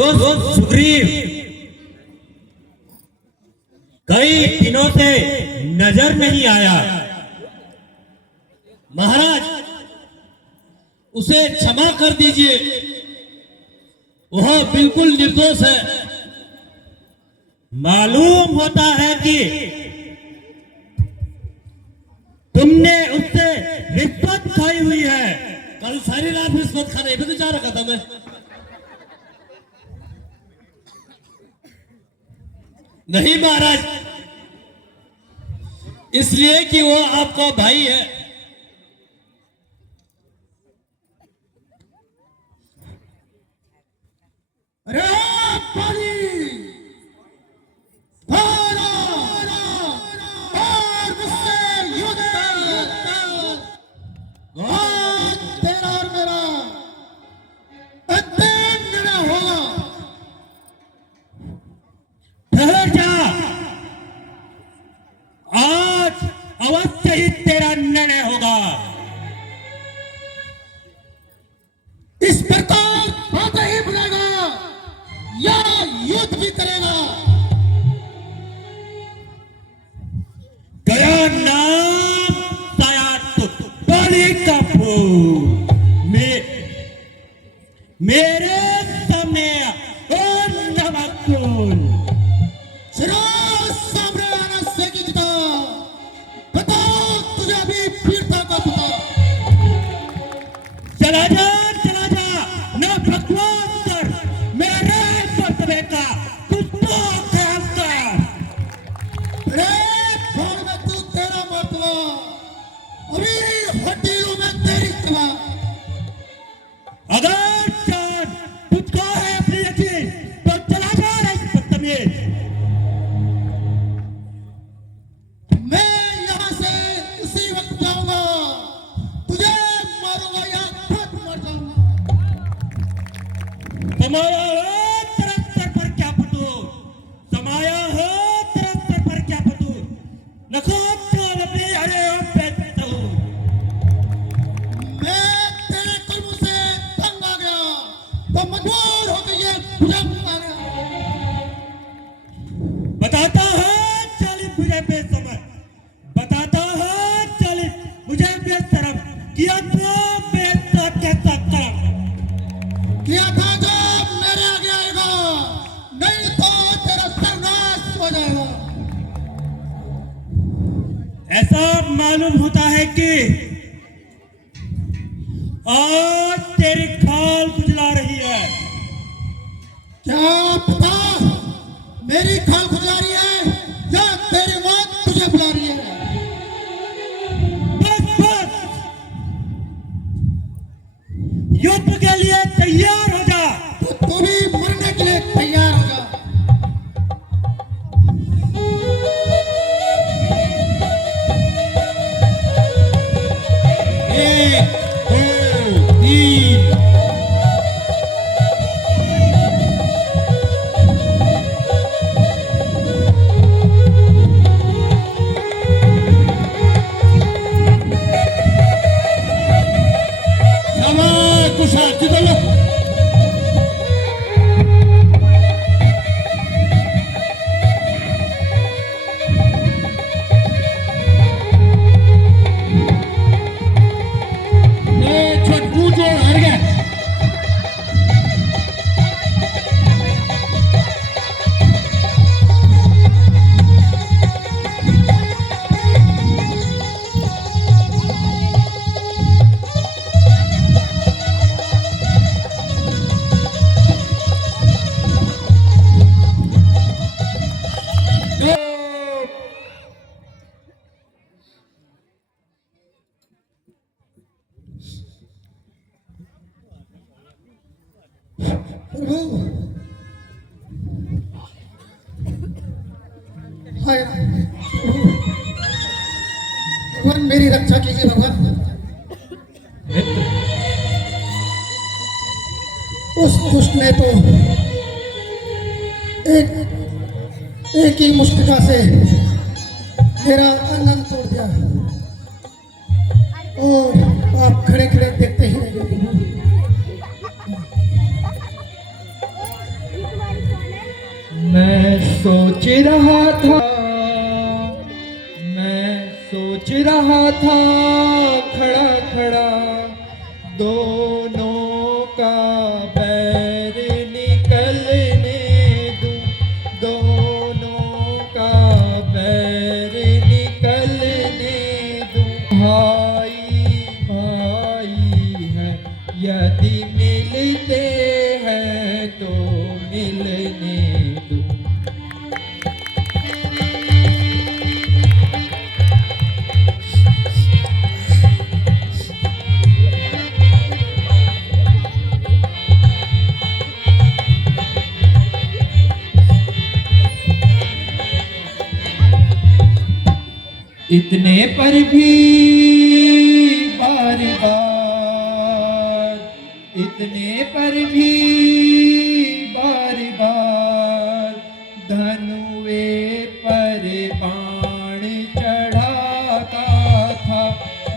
दोस्त सुग्रीव कई दिनों से नजर नहीं आया। महाराज उसे क्षमा कर दीजिए, वह बिल्कुल निर्दोष है। मालूम होता है कि तुमने उससे रिश्वत खाई हुई है। कल सारी रात रिश्वत खाने पे तो जा रखा था मैं। नहीं महाराज, इसलिए कि वो आपका भाई है। अरे पानी तेरा और मेरा अंतिम निर्णय होगा। ठहर जा, आज अवश्य ही तेरा निर्णय होगा। इस प्रकार होता ही बनेगा या युद्ध भी करेगा। तेरा नाम शायद बलि का फूल मेरे सामने नमकुल सामने आने से की जिता बताओ तुझे अभी वीरता का पता। चला जा ना भगवान कर मेरे बतवे का कुत्ता ख्याल कर। रे फोन में तू तेरा मतवा अभी हड्डियों में तेरी तवा। अगर चांद तुझको है अपनी यकीन तो चला जा रही बदतमीज। मैं यहाँ से उसी वक्त जाऊंगा, तुझे मारूंगा या खुद मर जाऊंगा। समाया हो तेरा सर पर क्या पतू, समाया हो तेरा सर पर क्या पतू, नखोद को अपने हरे हो पेट हूँ। मैं तेरे कलमों से तंग आ गया तो मजबूर हो गई है तुझे मारा। बताता है चालीस मुझे बेसमझ, बताता है चालीस मुझे बेशरम, किया तो बेशरम के सकम। किया था जो मेरे आगे आएगा, नहीं तो तेरा सर्वनाश हो जाएगा। ऐसा मालूम होता है कि आज तेरी खाल खुजला रही है। क्या पता मेरी खाल खुजला रही है या तेरी मौत तुझे बुला रही है। बस युद्ध के लिए तैयार हो जा। तो तू भी मरने के लिए तैयार हो जा। एक दो तीन। कुशल किधर लो? छोटू जो हर गया। भगवान मेरी रक्षा कीजिए भगवान। उस दुष्ट ने तो एक ही मुष्टिका से मेरा अंगन तोड़ दिया और आप खड़े खड़े देखते ही रह गए। सोच रहा था, मैं सोच रहा था, खड़ा खड़ा दोनों का बैर निकलने दूं, दोनों का बैर निकलने दूं। भाई भाई है यदि मिलते हैं तो मिलने दूं। इतने पर भी बार बार, इतने पर भी बार बार धनुए पर बाण चढ़ाता था,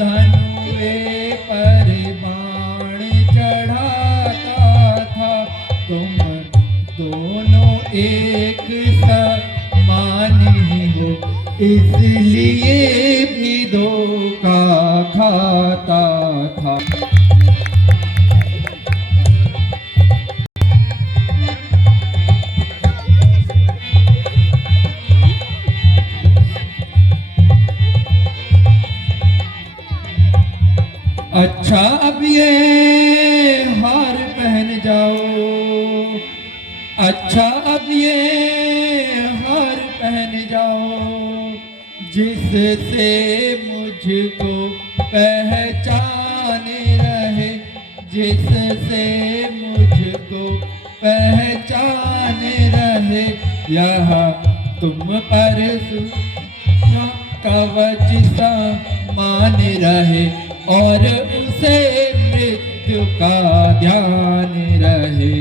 धनुए पर बाण चढ़ाता था। तुम दोनों एक समान ही हो, इसलिए भी धोखा खाता था। अच्छा अब ये हार पहन जाओ, अच्छा अब ये हार पहन जाओ, जिससे मुझको पहचान रहे, जिससे मुझको पहचान रहे। यह तुम पर कवच सा मान रहे और उसे मृत्यु का ध्यान रहे।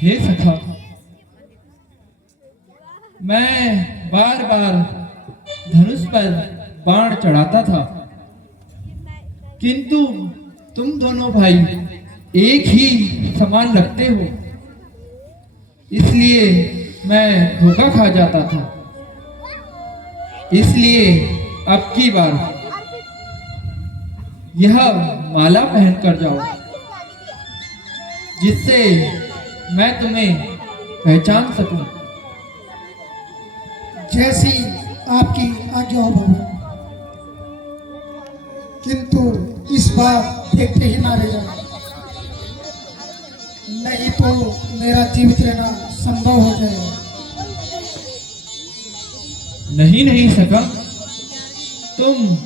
हे सखा, मैं बार बार धनुष पर बाण चढ़ाता था, किंतु तुम दोनों भाई एक ही समान लगते हो, इसलिए मैं धोखा खा जाता था। इसलिए अब की बार यह माला पहन कर जाओ, जिससे मैं तुम्हें पहचान सकूं। जैसी आपकी आज्ञा हो बाबा, किंतु इस बार देखते ही ना रह जाओ, नहीं तो मेरा जीवित रहना संभव हो जाएगा। नहीं नहीं सका, तुम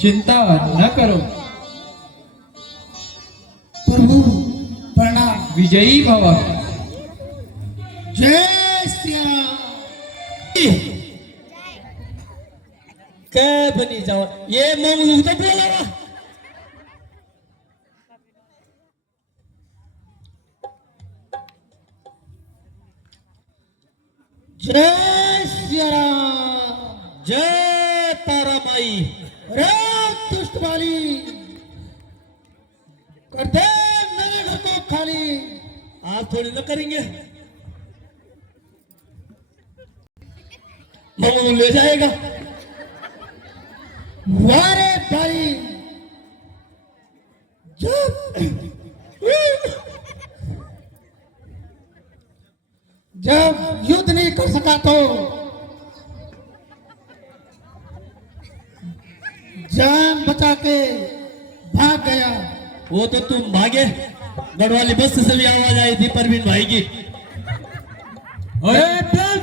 चिंता न करो। प्रभु प्रणाम। विजयी भव। जय श्री राम। काय बनी जाओ ये मग तो बोलावा। जय श्री राम, जय तारा माई। रे दुष्ट बाली, कर दे मेरे घर को खाली। आप थोड़ी ना करेंगे, मम्मू ले जाएगा। वारे भाई, जब युद्ध नहीं कर सका तो जान बचा के भाग गया। वो तो तुम भागे, गढ़वाली बस से भी आवाज आई थी परवीन भाई की। अरे बस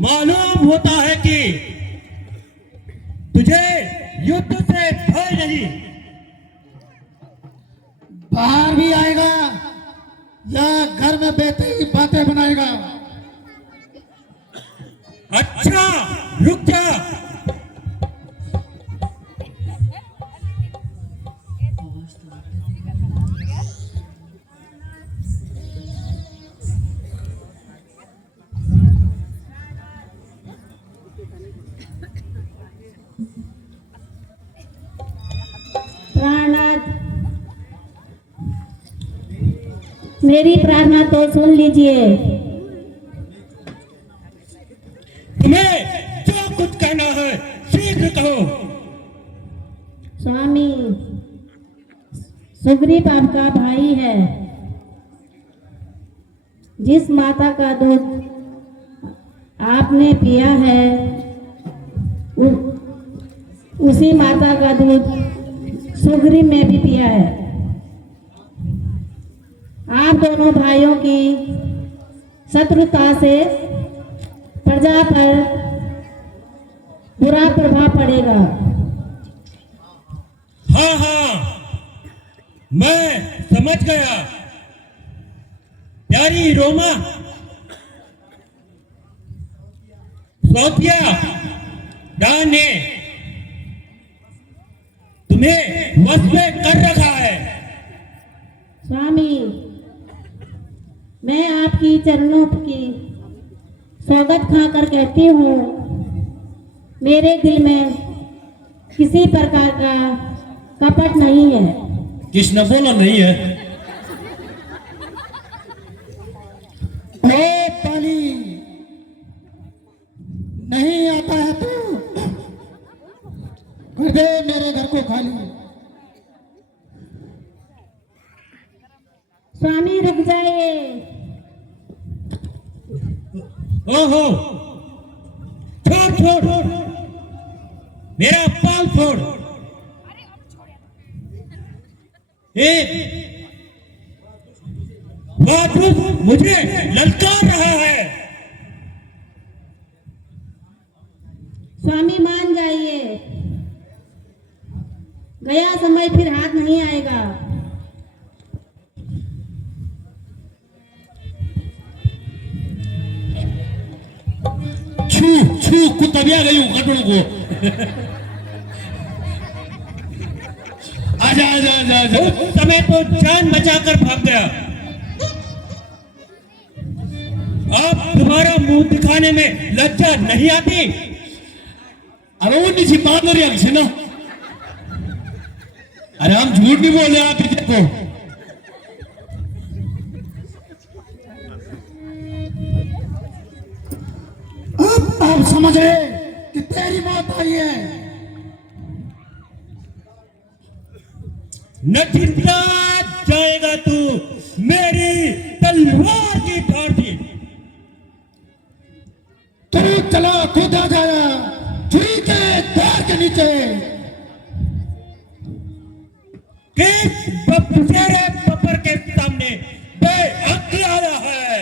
मालूम होता है कि तुझे युद्ध से भय नहीं। बाहर भी आएगा या घर में बैठे ही बातें बनाएगा। अच्छा रुक जा। मेरी प्रार्थना तो सुन लीजिए। तुम्हें जो कुछ कहना है शीघ्र कहो। स्वामी, सुग्रीव आपका भाई है। जिस माता का दूध आपने पिया है उसी माता का दूध सुग्रीव ने भी पिया है। आप दोनों भाइयों की शत्रुता से प्रजा पर बुरा प्रभाव पड़ेगा। हाँ हाँ, मैं समझ गया। प्यारी रोमा, सोफिया, डान ने तुम्हें वश में कर रखा है। स्वामी, मैं आपकी चरणों की स्वागत खाकर कहती हूँ, मेरे दिल में किसी प्रकार का कपट नहीं है। किसने बोला नहीं है? ओ पानी नहीं आता है तू कर दे मेरे घर को खाली। स्वामी रुक जाइए। ओहो, छोड़ छोड़, मेरा पाल छोड़। एक वापस मुझे ललकार रहा है। स्वामी मान जाइए, गया समय फिर हाथ नहीं आएगा। छू छू कुतबिया गई हूं कटों को। आजा आजा आजा आजा। उस समय तो जान बचाकर भाग गया। अब तुम्हारा मुंह दिखाने में लज्जा नहीं आती? अरे वो नीचे बात हो रही है ना। अरे हम झूठ नहीं बोल रहे आप पीछे को। अब आप समझे कि तेरी मौत आई है। न जिंदा जाएगा तू मेरी तलवार की धार से। तू चला कूदा जाया छुरी के धार के नीचे। किस बपसेरे बपर के सामने बेहक आया है?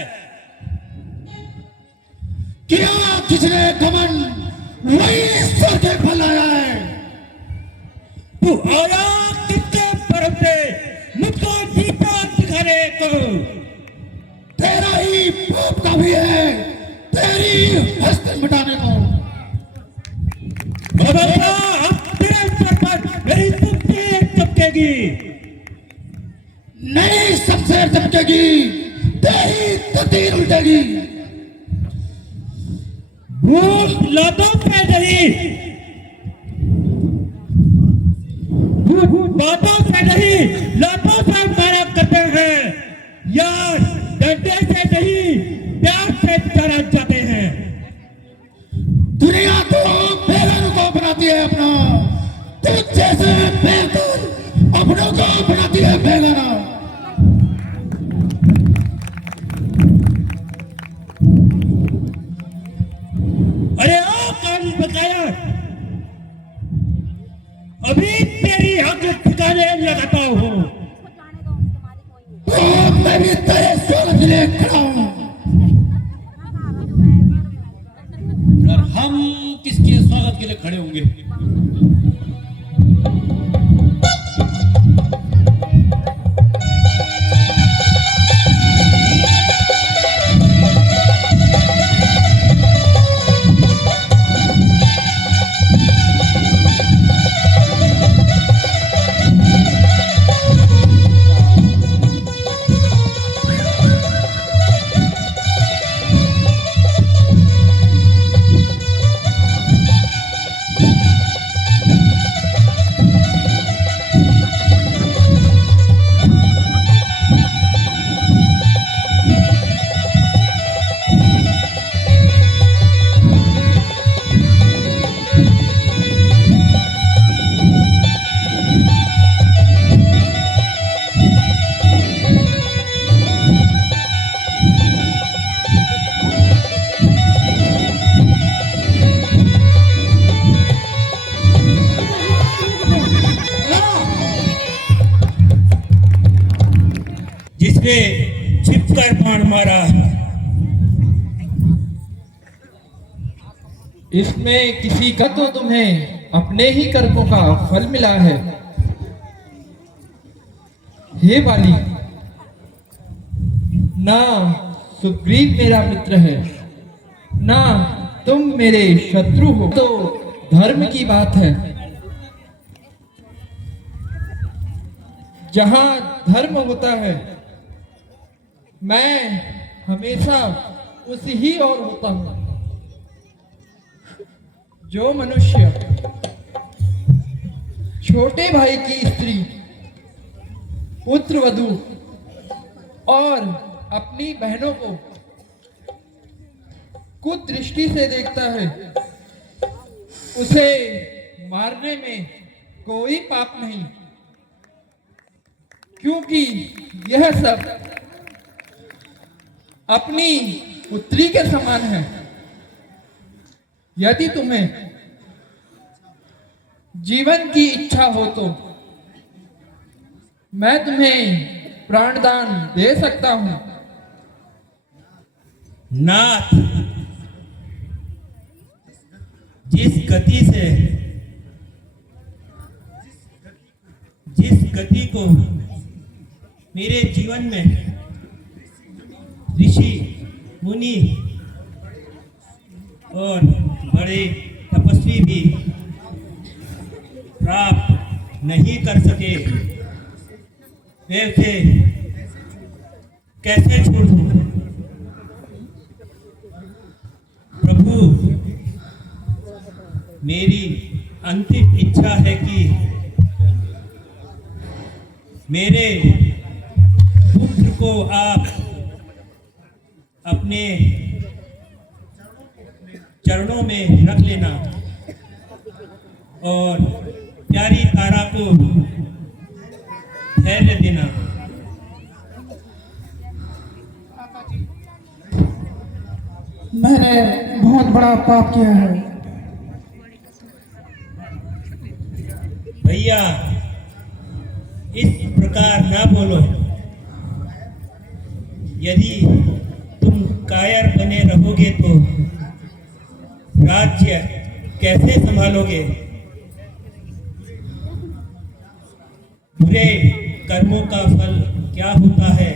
किया किसने घमन वही ईश्वर के फल आया है। तू आया किसके परम से मुझको जीता दिखाने को? तेरा ही पाप का भी है, तेरी हस्ती मिटाने को। बाबा, अब तेरे सर पर मेरी शमशीर चमकेगी। नहीं शमशीर चमकेगी, तेरी तकदीर उल्टेगी। भूख लातों पे नहीं, बातों से नहीं लातों से मारा करते हैं। यार डंडे से नहीं प्यार से डरा जाते हैं। दुनिया तो बेगन को बनाती है अपना, तुझ जैसे बेगन अपनों को बनाती है बेगाना। अरे ओ कान बकाया, अभी तेरी हक ठिकाने लगाता हूँ। तो मैं भी तेरे स्वागत के लिए खड़ा हूँ। और हम किसके स्वागत के लिए खड़े होंगे? मुझे छिपकर बाण मारा। इसमें किसी का तो तुम्हें अपने ही कर्मों का फल मिला है। हे बाली, ना सुग्रीव मेरा मित्र है, ना तुम मेरे शत्रु हो, तो धर्म की बात है। जहां धर्म होता है मैं हमेशा उसी ही ओर होता हूं। जो मनुष्य छोटे भाई की स्त्री, पुत्र वधू और अपनी बहनों को कुदृष्टि से देखता है, उसे मारने में कोई पाप नहीं, क्योंकि यह सब अपनी पुत्री के समान है। यदि तुम्हें जीवन की इच्छा हो तो मैं तुम्हें प्राणदान दे सकता हूं। नाथ, जिस गति को मेरे जीवन में ऋषि मुनि और बड़े तपस्वी भी प्राप्त नहीं कर सके, वे उसे कैसे छोड़ दूं? प्रभु, मेरी अंतिम इच्छा है कि मेरे पुत्र को आप अपने चरणों में रख लेना और प्यारी तारा को धैर्य देना। मैंने बहुत बड़ा पाप किया है। भैया, इस प्रकार ना बोलो। यदि तुम कायर बने रहोगे तो राज्य कैसे संभालोगे? बुरे कर्मों का फल क्या होता है,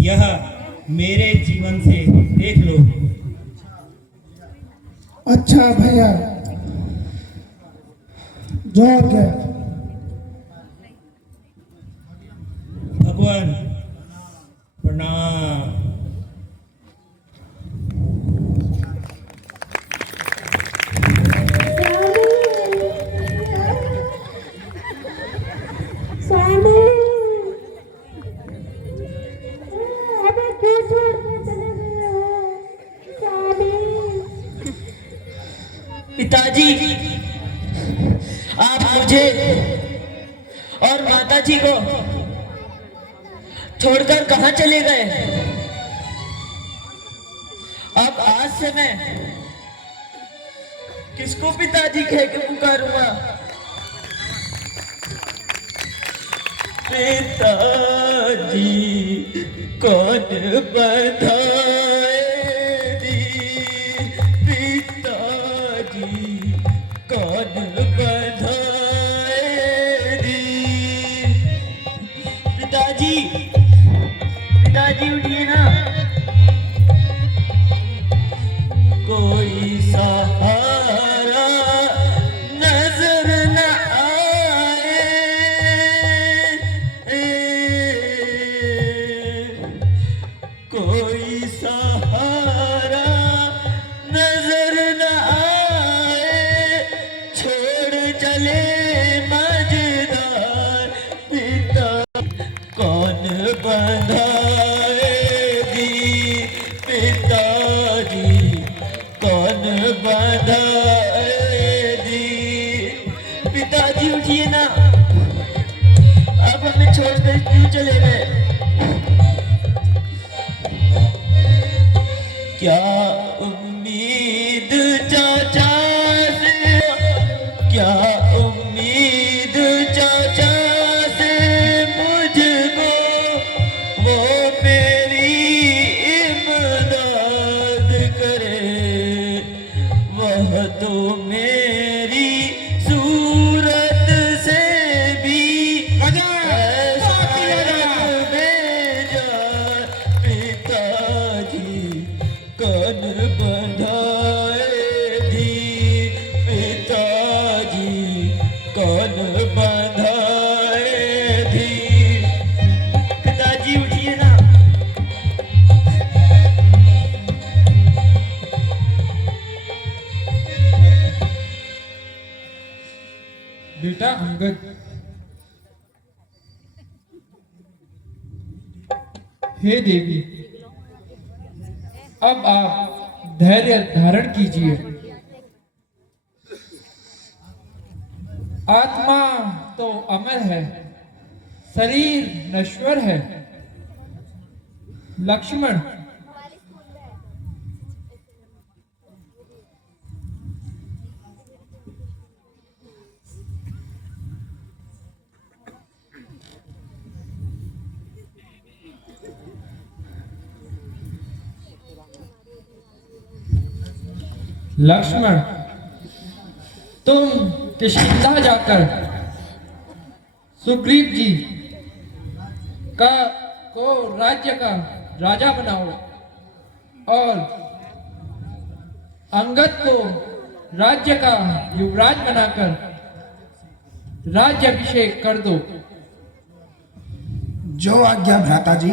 यह मेरे जीवन से देख लो। अच्छा भैया, जो क्या भगवान प्रणाम। पिताजी, आप मुझे और माताजी को छोड़कर कहां चले गए? अब आज से मैं किसको पिताजी कह के पुकारूंगा? पिताजी कौन बधाए दी, पिताजी कौन बधाए दी। पिताजी, पिताजी उठिए ना, कोई सहारा नजर न आए, कोई सहारा नजर न आए, छोड़ चले मजेदार पिता कौन बंधाए दी, पिताजी कौन ऐसा जग में जाए पिताजी कौन बंधाए दीन, पिताजी कौन बंधाए दीन। पिताजी उठिए ना। बेटा अंगद, हे देवी, अब आप धैर्य धारण कीजिए। आत्मा तो अमर है, शरीर नश्वर है। लक्ष्मण, लक्ष्मण, तुम किष्किंधा जाकर सुग्रीव जी को राज्य का राजा बनाओ और अंगद को राज्य का युवराज बनाकर राज्याभिषेक कर दो। जो आज्ञा भ्राता जी।